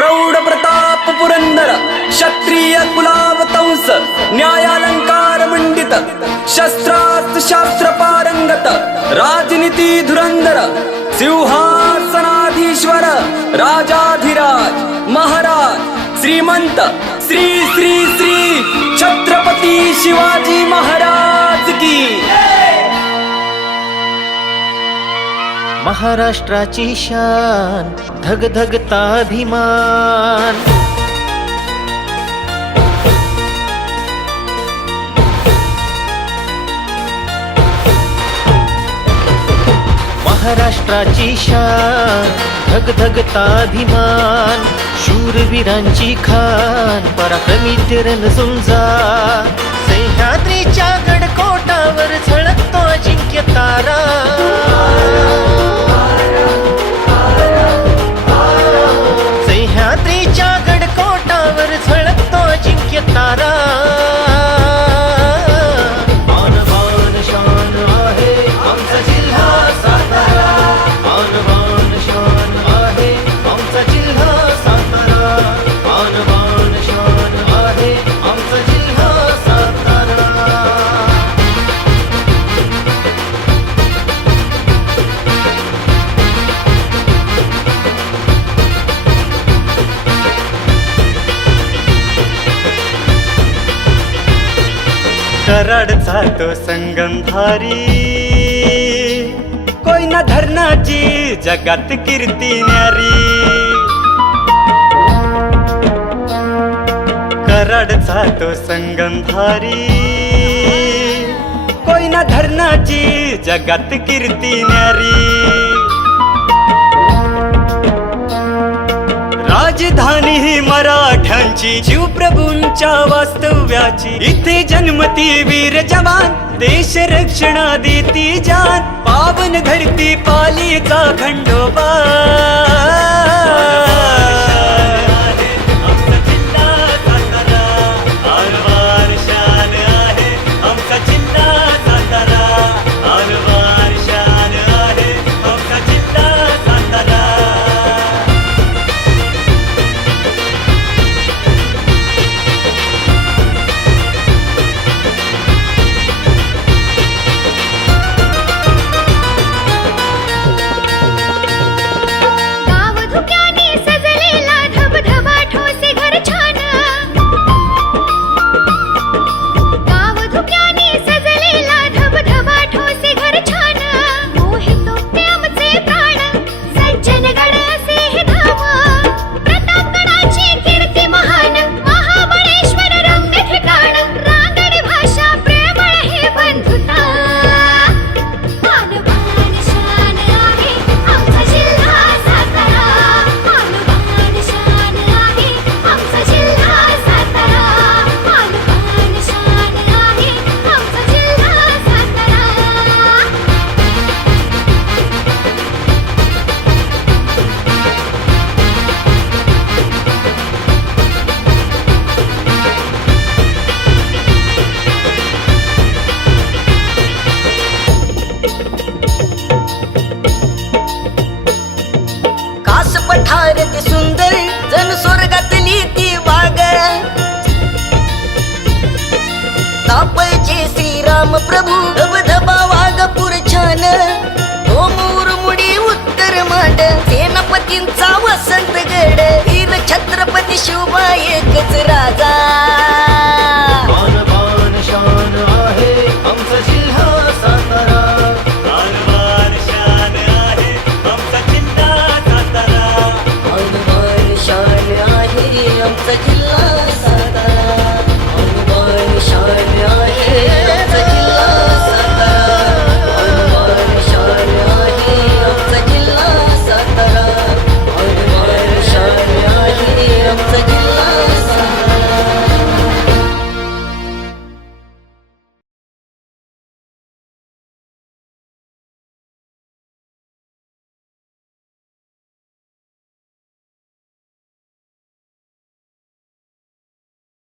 प्रौढ प्रताप पुरंदर क्षत्रिय कुलावतंस न्यायालंकार मंडित शस्त्रास्त्र शास्त्र पारंगत राजनीती धुरंधर सिंहासनाधीश्वर राजाधिराज महाराज श्रीमंत श्री श्री श्री छत्रपती शिवाजी महाराज की महाराष्ट्राची शान धगधगता अभिमान महाराष्ट्राची शान धगधगता अभिमान शूरवीरांची खान पराक्रमी रणझुंजा सह्याद्रीच्या गडकोटावर झळकतो अजिंक्य तारा सह्याद्रीच्या गडकोटावर झळकतो अजिंक्य तारा आनबान शान आहे आमचा जिल्हा सातारा आनबान शान आहे आमचा जिल्हा सातारा आनबान शान आहे आमचा जिल्हा सातारा कराडचा तो संगमधारी कोयना धरणाची जगात कीर्ती न्यारी कराडचा तो संगमधारी कोयना धरणाची जगात कीर्ती न्यारी राजधानी ही मराठ्यांची शिवप्रभूंच्या वास्तव्याची इथे जन्मती वीर जवान देश रक्षणा देती जान पावन घडती पालीचा खंडोबा पठारती सुंदर जण स्वर्गातली ती वाग तापयचे श्रीराम प्रभू धबधबा वाघपूर छान तो मुरमुडी उत्तर मांड सेनापतींचा वसंत गड वीर छत्रपती शिवबा एकच राजा